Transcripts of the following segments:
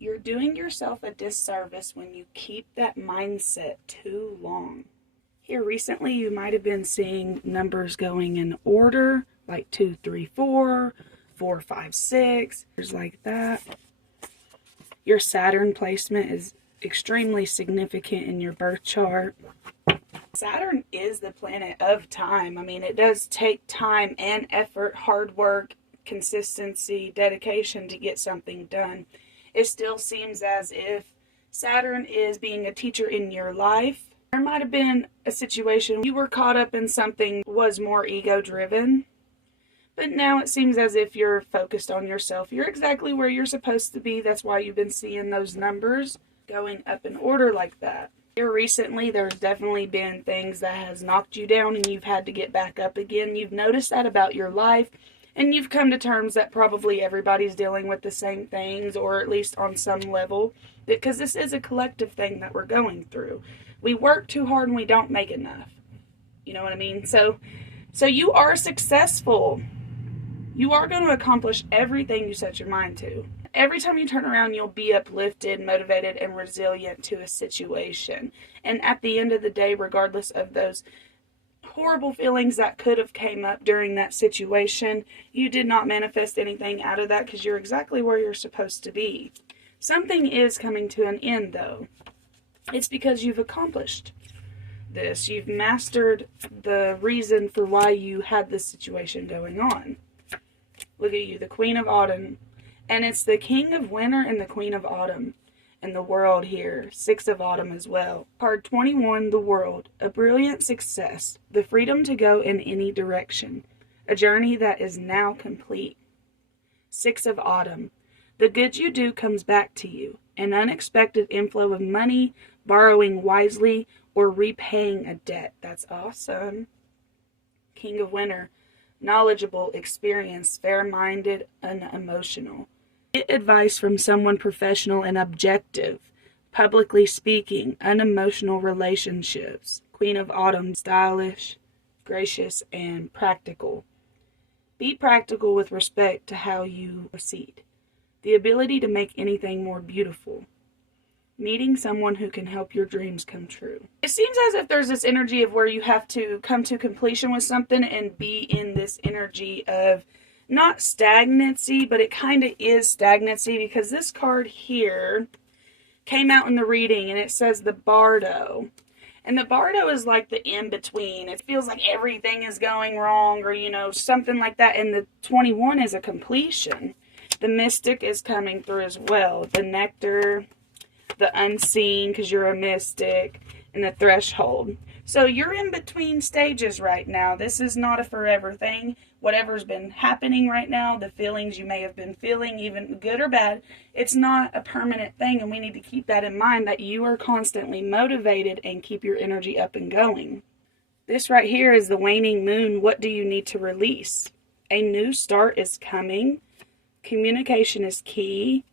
You're doing yourself a disservice when you keep that mindset too long. Here recently, you might have been seeing numbers going in order, like 2, 3, 4, 4, 5, 6, like that. Your Saturn placement is extremely significant in your birth chart. Saturn is the planet of time. I mean, it does take time and effort, hard work, consistency, dedication to get something done. It still seems as if Saturn is being a teacher in your life. There might have been a situation you were caught up in something was more ego-driven, but now it seems as if you're focused on yourself. You're exactly where you're supposed to be. That's why you've been seeing those numbers going up in order like that. Here recently, there's definitely been things that has knocked you down and you've had to get back up again. You've noticed that about your life, and you've come to terms that probably everybody's dealing with the same things, or at least on some level, because this is a collective thing that we're going through. We work too hard and we don't make enough. You know what I mean? So you are successful. You are going to accomplish everything you set your mind to. Every time you turn around, you'll be uplifted, motivated, and resilient to a situation. And at the end of the day, regardless of those horrible feelings that could have came up during that situation, you did not manifest anything out of that because you're exactly where you're supposed to be. Something is coming to an end, though. It's because you've accomplished this. You've mastered the reason for why you had this situation going on. Look at you, the Queen of Autumn. And it's the King of Winter and the Queen of Autumn. And the World here, 6 of Autumn as well. Card 21, the World. A brilliant success. The freedom to go in any direction. A journey that is now complete. 6 of Autumn. The good you do comes back to you. An unexpected inflow of money, borrowing wisely, or repaying a debt. That's awesome. King of Winter. Knowledgeable, experienced, fair-minded, unemotional. Get advice from someone professional and objective. Publicly speaking, unemotional relationships. Queen of Autumn, stylish, gracious, and practical. Be practical with respect to how you proceed. The ability to make anything more beautiful. Meeting someone who can help your dreams come true. It seems as if there's this energy of where you have to come to completion with something and be in this energy of not stagnancy, but it kind of is stagnancy, because this card here came out in the reading and it says the Bardo. And the Bardo is like the in-between. It feels like everything is going wrong, or, something like that. And the 21 is a completion. The Mystic is coming through as well. The Nectar, the Unseen, because you're a mystic, and the Threshold. So you're in between stages right now. This is not a forever thing. Whatever's been happening right now, the feelings you may have been feeling, even good or bad, it's not a permanent thing, and we need to keep that in mind, that you are constantly motivated and keep your energy up and going. This right here is the waning moon. What do you need to release? A new start is coming. Communication is key.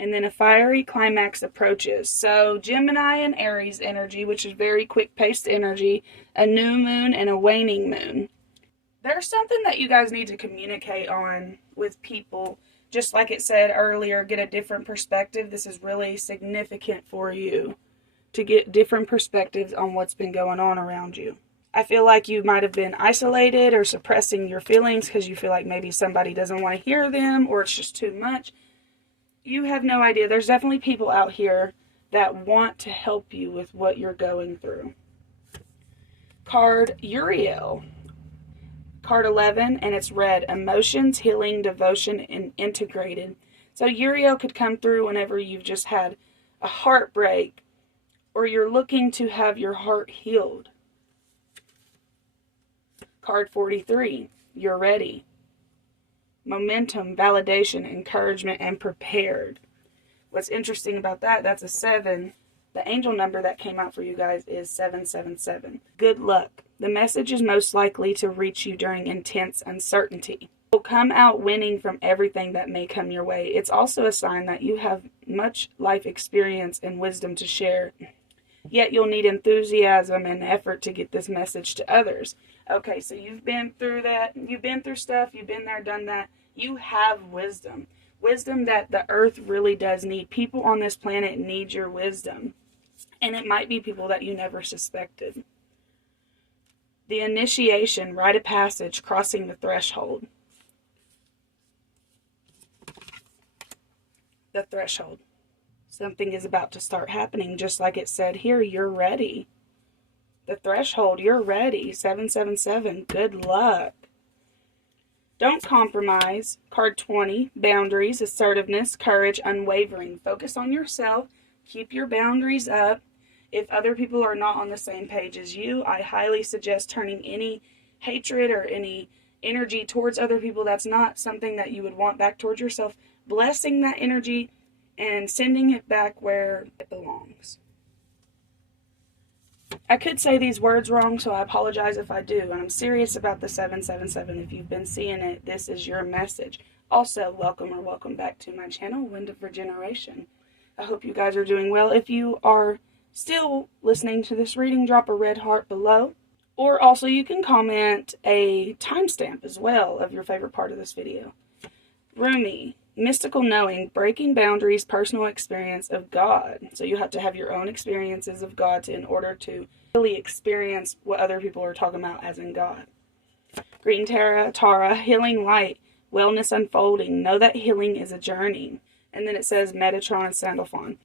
And then a fiery climax approaches. So Gemini and Aries energy, which is very quick-paced energy, a new moon and a waning moon. There's something that you guys need to communicate on with people. Just like it said earlier, get a different perspective. This is really significant for you to get different perspectives on what's been going on around you. I feel like you might have been isolated or suppressing your feelings because you feel like maybe somebody doesn't want to hear them, or it's just too much. You have no idea. There's definitely people out here that want to help you with what you're going through. Card Uriel. Card 11, and it's red. Emotions, healing, devotion, and integrated. So Uriel could come through whenever you've just had a heartbreak, or you're looking to have your heart healed. Card 43, you're ready. Momentum, validation, encouragement, and prepared. What's interesting about that, that's a 7. The angel number that came out for you guys is 777. Good luck. The message is most likely to reach you during intense uncertainty. You'll come out winning from everything that may come your way. It's also a sign that you have much life experience and wisdom to share. Yet you'll need enthusiasm and effort to get this message to others. Okay, so you've been through that. You've been through stuff. You've been there, done that. You have wisdom. Wisdom that the earth really does need. People on this planet need your wisdom. And it might be people that you never suspected. The initiation, rite of passage, crossing the threshold. The threshold. Something is about to start happening, just like it said here. You're ready. The threshold, you're ready. 777, good luck. Don't compromise. Card 20, boundaries, assertiveness, courage, unwavering. Focus on yourself. Keep your boundaries up. If other people are not on the same page as you, I highly suggest turning any hatred or any energy towards other people that's not something that you would want back towards yourself, blessing that energy and sending it back where it belongs. I could say these words wrong, so I apologize if I do. I'm serious about the 777. If you've been seeing it, this is your message. Also, welcome back to my channel, Wind of Regeneration. I hope you guys are doing well. If you are still listening to this reading, drop a red heart below. Or also you can comment a timestamp as well of your favorite part of this video. Rumi, mystical knowing, breaking boundaries, personal experience of God. So you have to have your own experiences of God in order to really experience what other people are talking about as in God. Green Tara, healing light, wellness unfolding. Know that healing is a journey. And then it says Metatron and Sandalphon.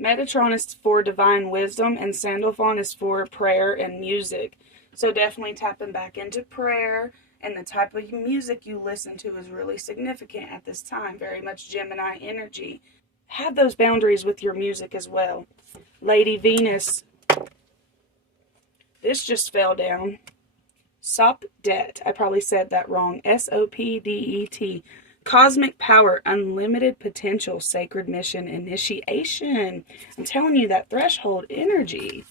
Metatron is for divine wisdom, and Sandalphon is for prayer and music. So definitely tapping back into prayer, and the type of music you listen to is really significant at this time. Very much Gemini energy. Have those boundaries with your music as well. Lady Venus. This just fell down. Sopdet. I probably said that wrong. S-O-P-D-E-T. Cosmic power, unlimited potential, sacred mission, initiation. I'm telling you, that threshold energy.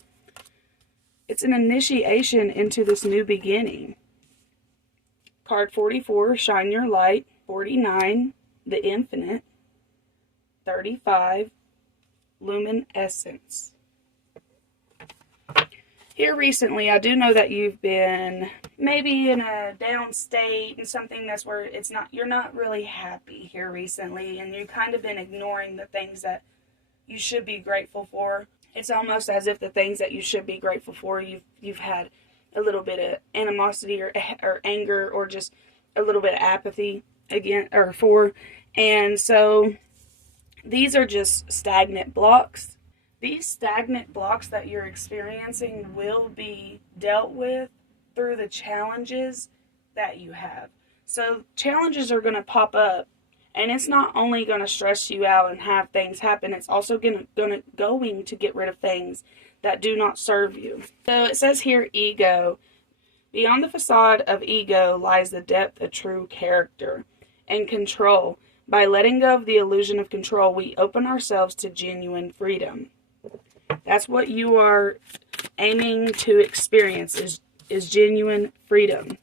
It's an initiation into this new beginning. Card 44, shine your light. 49, the infinite. 35, luminescence. Here recently, I do know that you've been maybe in a down state and something that's where you're not really happy here recently, and you've kind of been ignoring the things that you should be grateful for. It's almost as if the things that you should be grateful for, you've had a little bit of animosity or anger or just a little bit of apathy for. And so these are just stagnant blocks. These stagnant blocks that you're experiencing will be dealt with through the challenges that you have. So challenges are going to pop up, and it's not only going to stress you out and have things happen, it's also going to get rid of things that do not serve you. So it says here, ego. Beyond the facade of ego lies the depth of true character and control. By letting go of the illusion of control, we open ourselves to genuine freedom. That's what you are aiming to experience is genuine freedom.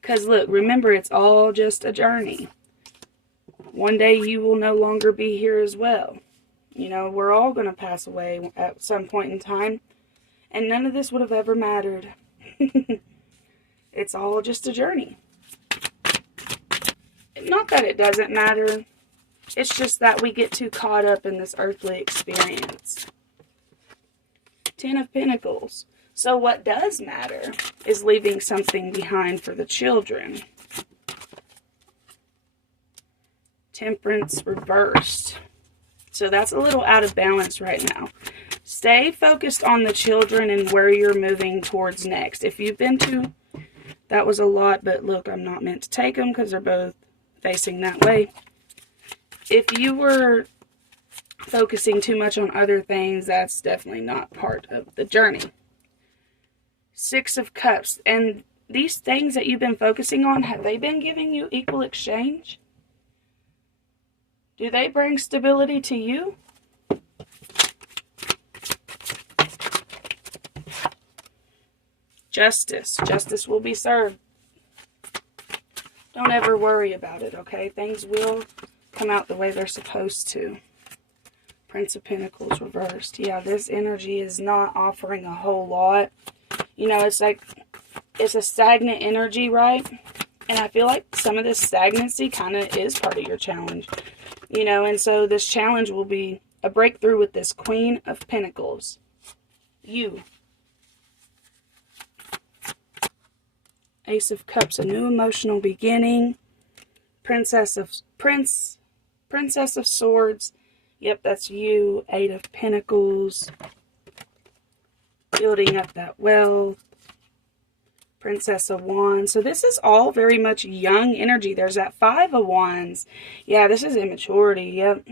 Because look, remember, it's all just a journey. One day you will no longer be here as well. You know, we're all going to pass away at some point in time. And none of this would have ever mattered. It's all just a journey. Not that it doesn't matter. It's just that we get too caught up in this earthly experience. 10 of Pentacles. So what does matter is leaving something behind for the children. Temperance reversed. So that's a little out of balance right now. Stay focused on the children and where you're moving towards next. If you've been to, that was a lot, but look, I'm not meant to take them because they're both facing that way. If you were focusing too much on other things, that's definitely not part of the journey. 6 of Cups. And these things that you've been focusing on, have they been giving you equal exchange? Do they bring stability to you? Justice. Justice will be served. Don't ever worry about it, okay? Things will come out the way they're supposed to. Prince of Pentacles reversed. Yeah, this energy is not offering a whole lot. You know, it's like, it's a stagnant energy, right? And I feel like some of this stagnancy kind of is part of your challenge. You know, and so this challenge will be a breakthrough with this Queen of Pentacles. You. Ace of Cups, a new emotional beginning. Princess of Swords. Yep, that's you. Eight of Pentacles. Building up that wealth. Princess of Wands. So this is all very much young energy. There's that Five of Wands. Yeah, this is immaturity. Yep.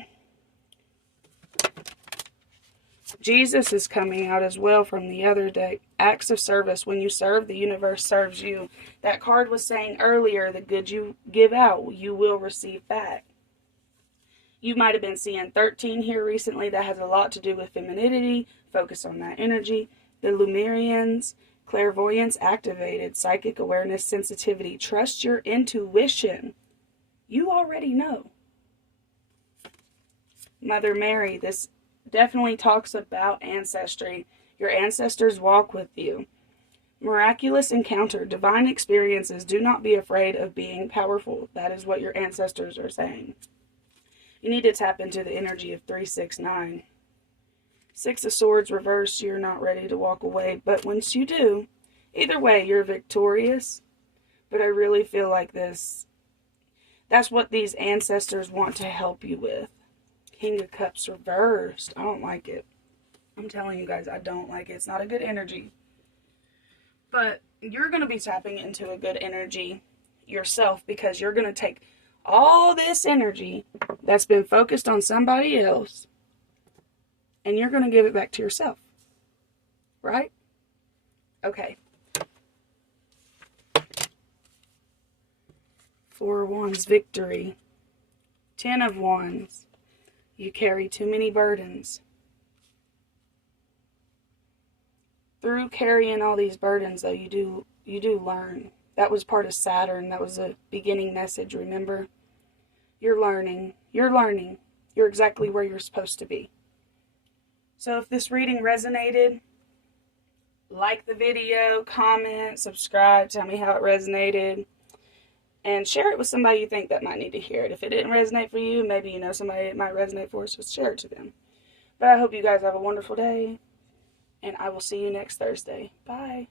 Jesus is coming out as well from the other deck. Acts of service. When you serve, the universe serves you. That card was saying earlier, the good you give out, you will receive back. You might have been seeing 13 here recently. That has a lot to do with femininity. Focus on that energy. The Lemurians. Clairvoyance activated. Psychic awareness, sensitivity. Trust your intuition. You already know. Mother Mary. This definitely talks about ancestry. Your ancestors walk with you. Miraculous encounter. Divine experiences. Do not be afraid of being powerful. That is what your ancestors are saying. You need to tap into the energy of 369. Six of Swords reversed. You're not ready to walk away. But once you do, either way, you're victorious. But I really feel like that's what these ancestors want to help you with. King of Cups reversed. I don't like it. I'm telling you guys, I don't like it. It's not a good energy. But you're going to be tapping into a good energy yourself, because you're going to take all this energy that's been focused on somebody else, and you're going to give it back to yourself. Right? Okay. Four of Wands, victory. 10 of Wands. You carry too many burdens. Through carrying all these burdens, though, you do learn. That was part of Saturn. That was a beginning message, remember? You're learning. You're learning. You're exactly where you're supposed to be. So if this reading resonated, like the video, comment, subscribe, tell me how it resonated, and share it with somebody you think that might need to hear it. If it didn't resonate for you, maybe you know somebody it might resonate for, so share it to them. But I hope you guys have a wonderful day, and I will see you next Thursday. Bye.